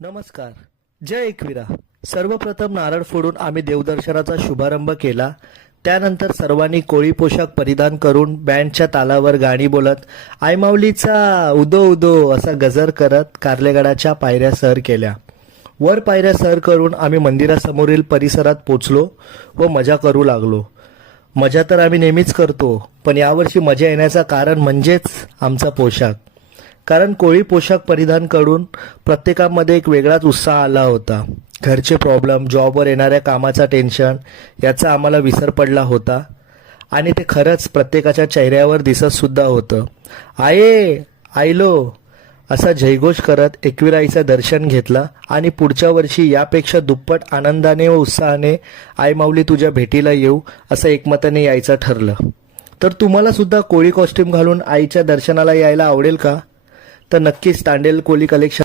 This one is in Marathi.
नमस्कार. जय एकविरा. सर्वप्रथम नारळ फोडून आम्ही देवदर्शनाचा शुभारंभ केला. त्यानंतर सर्वांनी कोळी पोशाख परिधान करून बँडच्या तालावर गाणी बोलत आयमाऊलीचा उदो उदो असा गजर करत कार्लेगडाच्या पायऱ्या सर केल्या. वर पायऱ्या सर करून आम्ही मंदिरासमोरील परिसरात पोचलो व मजा करू लागलो. मजा तर आम्ही नेहमीच करतो, पण यावर्षी मजा येण्याचं कारण म्हणजेच आमचा पोशाख. कारण कोळी पोशाख परिधान करून प्रत्येकामध्ये एक वेगळाच उत्साह आला होता. घरचे प्रॉब्लेम, जॉबवर येणाऱ्या कामाचा टेन्शन याचा आम्हाला विसर पडला होता आणि ते खरंच प्रत्येकाच्या चेहऱ्यावर दिसत सुद्धा होतं. आये आयलो असा जयघोष करत एकविराईचं दर्शन घेतलं आणि पुढच्या वर्षी यापेक्षा दुप्पट आनंदाने व उत्साहाने आई माऊली तुझ्या भेटीला येऊ असं एकमताने यायचं ठरलं. तर तुम्हाला सुद्धा कोळी कॉस्ट्यूम घालून आईच्या दर्शनाला यायला आवडेल का? तर नक्कीच तांडेल कोळी कलेक्शन